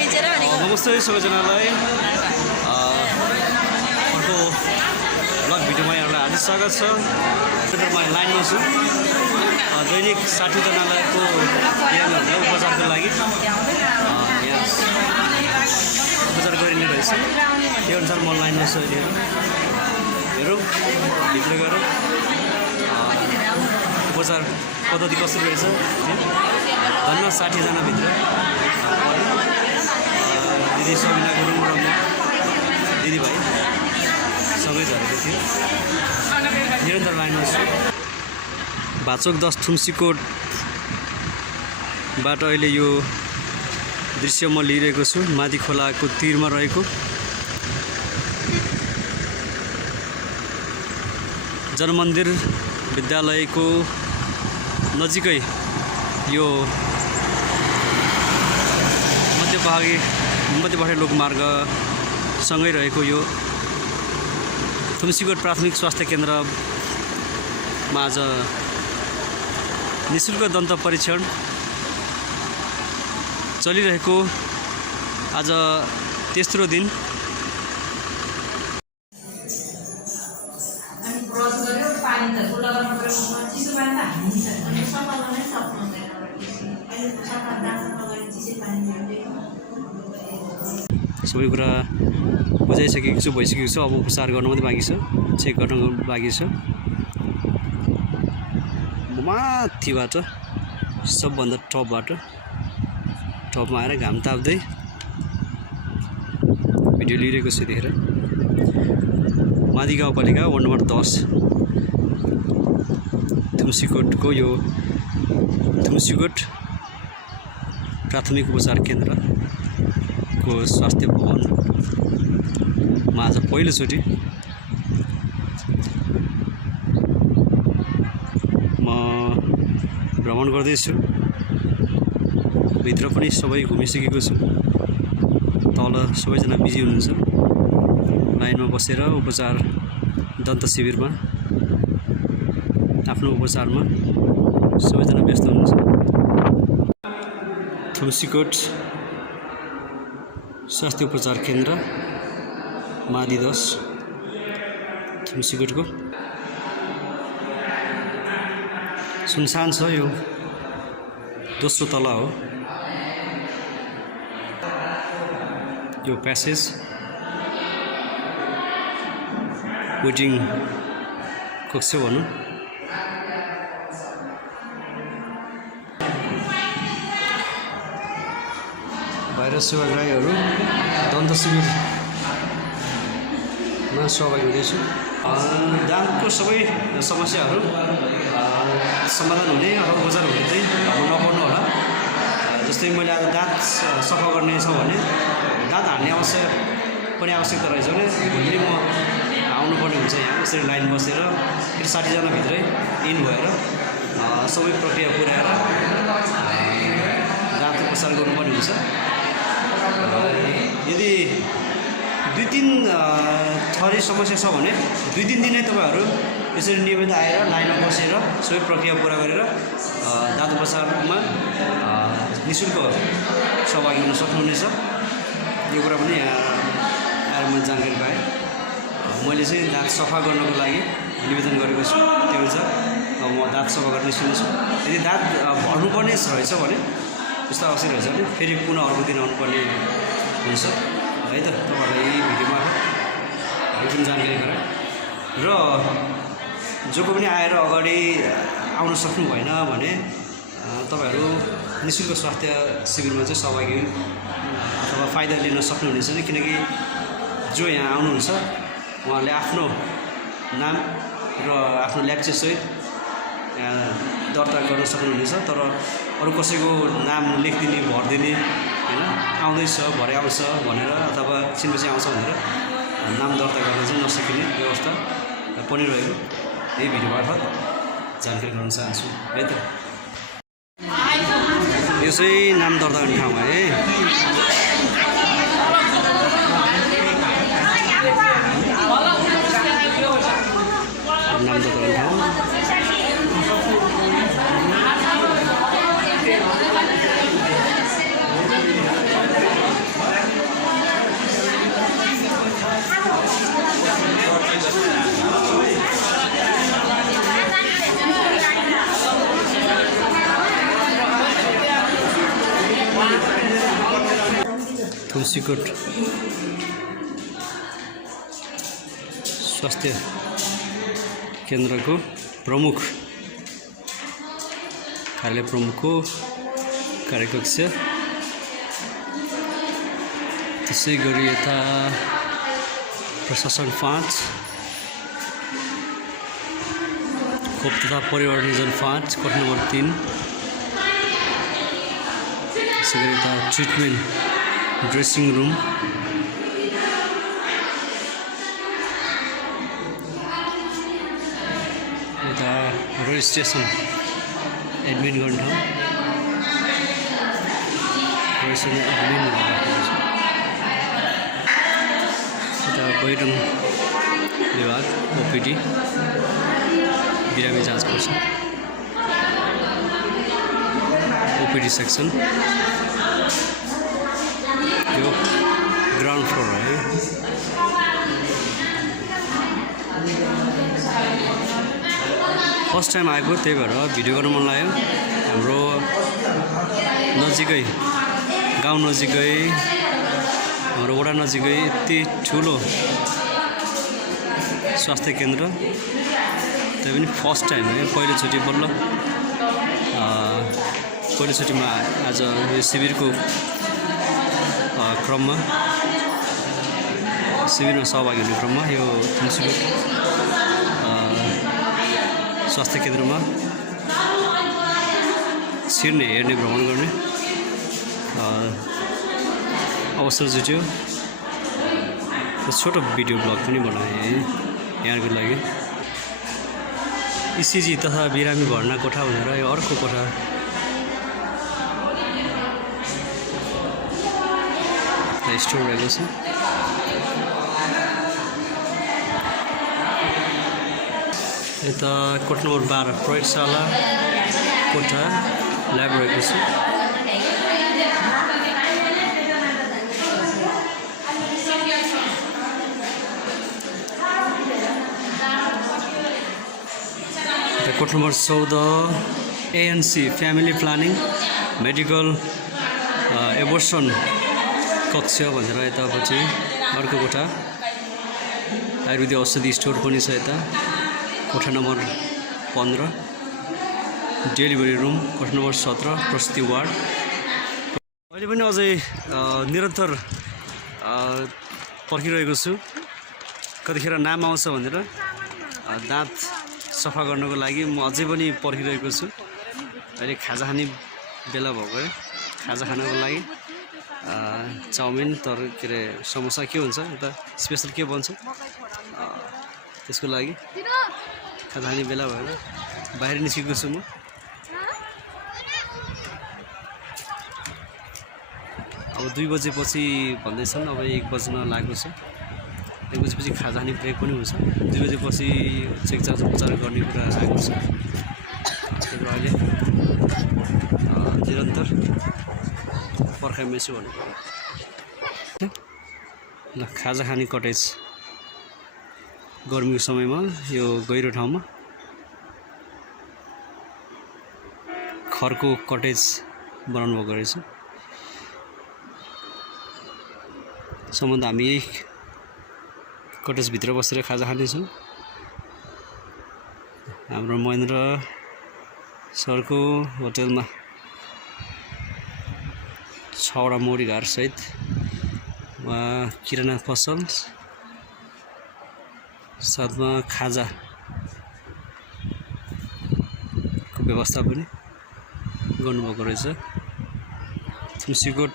नमस्ते सबैजनालाई अर्को ब्लग भिडियोमा यहाँलाई हार्दिक स्वागत छ। म लाइनमा छु। दैनिक 60 जनाको उपचारको लागि यहाँ उपचार गरिने रहेछ। त्यो अनुसार म लाइनमा छु। हेरौँ भित्र गएर उपचार पद्धति कसरी रहेछ। धन्न 60 जनाभित्र दिदी सबिना गुरुङ र म दिदीभाइ सबै झरेको थियो। निरन्तर लाइनमा छु। भाचोक 10 थुम्सीकोटबाट अहिले यो दृश्य म लिइरहेको छु। माथि खोलाको तीरमा रहेको जनमन्दिर विद्यालयको नजिकै यो मध्यपहाडी लोकमार्गसँगै रहेको यो थुम्सीकोट प्राथमिक स्वास्थ्य केन्द्रमा आज निःशुल्क दन्त परीक्षण चलिरहेको आज तेस्रो दिन। सबै कुरा बुझाइसकेको छु, भइसकेको छ। अब उपचार गर्नु मात्रै बाँकी छ, चेक गर्नु बाँकी छ। माथिबाट सबभन्दा टपमा आएर घाम ताप्दै भिडियो लिइरहेको छु। देखेर माथि गाउँपालिका वार्ड नम्बर 10 थुम्सीकोटको यो थुम्सीकोट प्राथमिक उपचार केन्द्रको स्वास्थ्य भवनमा आज पहिलोचोटि म भ्रमण गर्दैछु। भित्र पनि सबै घुमिसकेको छु। तल सबैजना बिजी हुनुहुन्छ लाइनमा बसेर उपचार दन्त शिविरमा आफ्नो उपचारमा सबैजना व्यस्त हुनुहुन्छ। थुम्सीकोट स्वास्थ्य उपचार केन्द्र मादी 10 थुम्सीकोटको सुनसान छ। यो दोस्रो तला हो। यो प्यासेज वेटिङ कक्ष भनौँ। बाहिर सेवाग्राहीहरू दन्त शिविरमा सहभागी हुँदैछु। दाँतको सबै समस्याहरू समाधान हुने अथवा उपचार हुने चाहिँ नपर्नु होला। जस्तै मैले आज दाँत सफा गर्ने छ भने दाँत हाल्ने आवश्यकता रहेछ भने भोलि म आउनुपर्ने हुन्छ। यहाँ यसरी लाइन बसेर फेरि 60 जनाभित्रै इन भएर सबै प्रक्रिया पुर्याएर दाँत उपचार गर्नुपर्ने हुन्छ। यदि 2-3 थरी समस्या छ भने 2-3 दिनै तपाईँहरू यसरी नियमित आएर लाइनमा बसेर सबै प्रक्रिया पुरा गरेर दाँत उपचारमा निःशुल्क सहभागी हुन सक्नुहुनेछ। यो कुरा पनि यहाँ आएर मैले जानकारी पाएँ। मैले चाहिँ दाँत सफा गर्नको लागि निवेदन गरेको छु। त्यो अनुसार अब म दाँत सफा गर्ने सुन्छु। यदि दाँत भर्नुपर्ने रहेछ भने त्यस्तो आवश्यक रहेछ भने फेरि पुनः अर्को दिन आउनुपर्ने हुन्छ है त। तपाईँहरूलाई यही भिडियोमा पनि जानकारी गराएँ। र जो को पनि आएर अगाडि आउन सक्नु भएन भने तपाईँहरू निःशुल्क स्वास्थ्य शिविरमा चाहिँ सहभागी अथवा फाइदा लिन सक्नुहुनेछ। किनकि जो यहाँ आउनुहुन्छ उहाँहरूले आफ्नो नाम र आफ्नो ल्याप्चेसहित यहाँ दर्ता गर्न सक्नुहुनेछ। तर अरू कसैको नाम लेखिदिने भरिदिने होइन आउँदैछ भरे आउँछ भनेर अथवा छिनपछि आउँछ भनेर नाम दर्ता गर्न चाहिँ नसकिने व्यवस्था पनि रहेको यही भिडियो मार्फत जानकारी गराउन चाहन्छु है त। यो चाहिँ नाम दर्ता गर्ने ठाउँ है। नाम दर्ता गर्ने ठाउँ। थुम्सीकोट स्वास्थ्य केन्द्रको प्रमुख कार्यालय प्रमुखको कार्यकक्ष त्यसै गरी यता प्रशासन 5 खोप तथा परिवार नियोजन 5 कोठा नम्बर 3 त्यसै गरी यता ट्रिटमेन्ट ड्रेसिङ रुम यता रेजिस्ट्रेसन एडमिट गर्ने ठाउँ रेजिस्ट्रेसन एडमिट यता बहिरङ विभाग ओपिडी बिरामी जाँच गर्छ ओपिडी सेक्सन यो ग्राउन्ड फ्लोर है फर्स्ट टाइम आएको त्यही भएर भिडियो गर्न मन लाग्यो हाम्रो नजिकै गाउँ नजिकै हाम्रो वडा नजिकै यति ठुलो स्वास्थ्य केन्द्र त्यही पनि फर्स्ट टाइम है पहिलोचोटि बल्ल पहिलोचोटिमा आज यो शिविरको क्रममा शिविरमा सहभागी हुने क्रममा यो थुम्सीकोट स्वास्थ्य केन्द्रमा छिर्ने हेर्ने भ्रमण गर्ने अवसर जुट्यो छोटो भिडियो ब्लग पनि बनाएँ है यहाँको लागि इसिजी तथा बिरामी भर्ना कोठा भनेर यो अर्को कोठा स्टोर रहेको छ यता कोठा नम्बर 12 प्रयोगशाला कोठा ल्याब रहेको छ कोठा number 14 ANC family planning medical abortion कक्ष भनेर यतापछि अर्को कोठा आयुर्वेदिक औषधि स्टोर पनि छ यता कोठा नम्बर 15 डेलिभरी रुम कोठा नम्बर 17 प्रस्तुति वार्ड अहिले पनि अझै निरन्तर पर्खिरहेको छु कतिखेर नाम आउँछ भनेर दाँत सफा गर्नको लागि म अझै पनि पर्खिरहेको छु अहिले खाजा खाने बेला भएको है खाजा खानको लागि चाउमिन तर के अरे समोसा के हुन्छ यता स्पेसल के बन्छ त्यसको लागि खाजा खाने बेला भएर बाहिर निस्केको छु म अब 2 बजेपछि भन्दैछन् अब 1 बज्न लागेको छ 1 बजेपछि खाजा खाने ब्रेक पनि हुन्छ 2 बजेपछि चेक जाँच उपचार गर्ने कुरा आएको छ त्यही अहिले निरन्तर पर्खाइमै छु भन्नु ल खाजा खाने कटेज गर्मीको समयमा यो गहिरो ठाउँमा खरको कटेज बनाउनु भएको रहेछ सम्बन्ध हामी यही कटेजभित्र बसेर खाजा खानेछौँ हाम्रो महेन्द्र सरको होटलमा 6वटा मोडी घर सहित किराना पसल साथमा खाजाको व्यवस्था पनि गर्नुभएको रहेछ थुम्सीकोट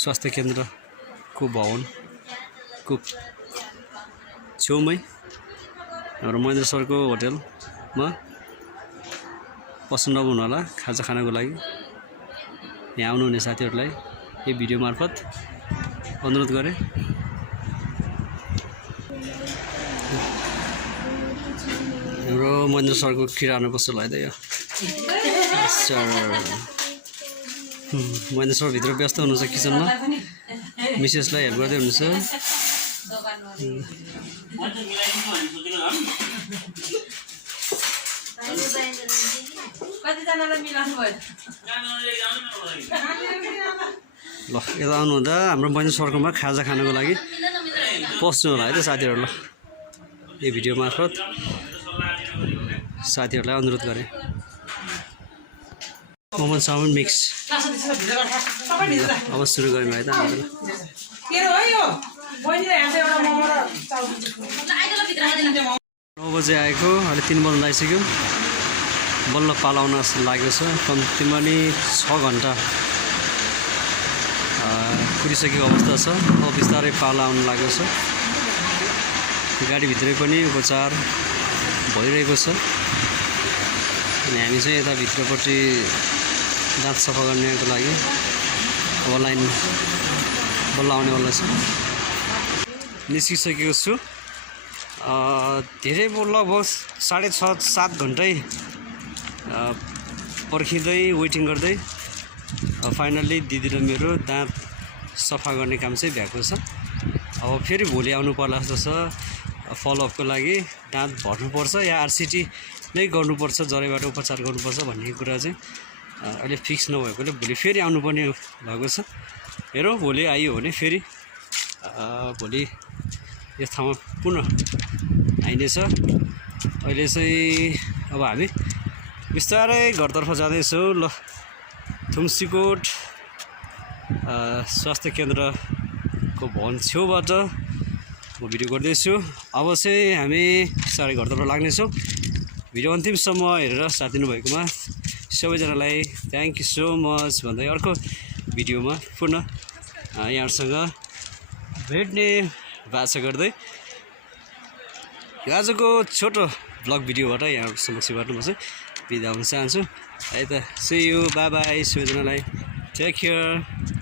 स्वास्थ्य केन्द्रको भवनको छेउमै हाम्रो महेन्द्र सरको होटलमा पसन्द नहुनु होला खाजा खानको लागि यहाँ आउनुहुने साथीहरूलाई यो भिडियो मार्फत अनुरोध गरेँ हाम्रो महेन्द्र सरको किराना पसल आइदियो सर महेन्द्र सर भित्र व्यस्त हुनुहुन्छ किचनमा मिसेसलाई हेल्प गर्दै हुनुहुन्छ ल यता आउनुहुँदा हाम्रो बहिनी सर्कलमा खाजा खानको लागि पस्नु होला है त साथीहरू। ल यो भिडियो मार्फत साथीहरूलाई अनुरोध गरेँ। मोमो चाउमिन मिक्स अब सुरु गऱ्यौँ है त हामीले। 9 बजे आएको, अहिले 3 बज्न लागिसक्यो। बल्ल पालाउन लागेको छ। कम्तीमा नि 6 घन्टा कुरिसकेको अवस्था छ। अब बिस्तारै पाला आउन लागेको छ। गाडीभित्रै पनि उपचार भइरहेको छ। अनि हामी चाहिँ यता भित्रपट्टि दाँत सफा गर्नको लागि अब लाइन बल्ल आउनेवाला छ। निस्किसकेको छु। धेरै लगभग 6.5-7 घन्टै पर्खिँदै वेटिङ गर्दै फाइनल्ली दिदी र मेरो दाँत सफा गर्ने काम चाहिँ भएको छ। अब फेरि भोलि आउनु पर्ला जस्तो छ। फलोअपको लागि दाँत भर्नुपर्छ या आरसिटी नै गर्नुपर्छ, जराबाट उपचार गर्नुपर्छ भन्ने कुरा चाहिँ अहिले फिक्स नभएकोले भोलि फेरि आउनुपर्ने भएको छ। हेरौँ भोलि आइयो भने फेरि भोलि यस ठाउँमा पुनः आइनेछ। अहिले चाहिँ अब हामी बिस्तारै घरतर्फ जाँदैछौँ। ल थुम्सीकोट स्वास्थ्य केन्द्रको भवन छेउबाट म भिडियो गर्दैछु। अब चाहिँ हामी बिस्तारै घरतर्फ लाग्नेछौँ। भिडियो अन्तिमसम्म हेरेर साथ दिनुभएकोमा सबैजनालाई थ्याङ्क यू सो मच भन्दै अर्को भिडियोमा पुनः यहाँहरूसँग भेट्ने बाचा गर्दै आजको छोटो ब्लग भिडियोबाट यहाँहरू समक्षबाट म चाहिँ बिदा हुन चाहन्छु है त। सी यू, बाई बाई सबैजनालाई, टेक केयर।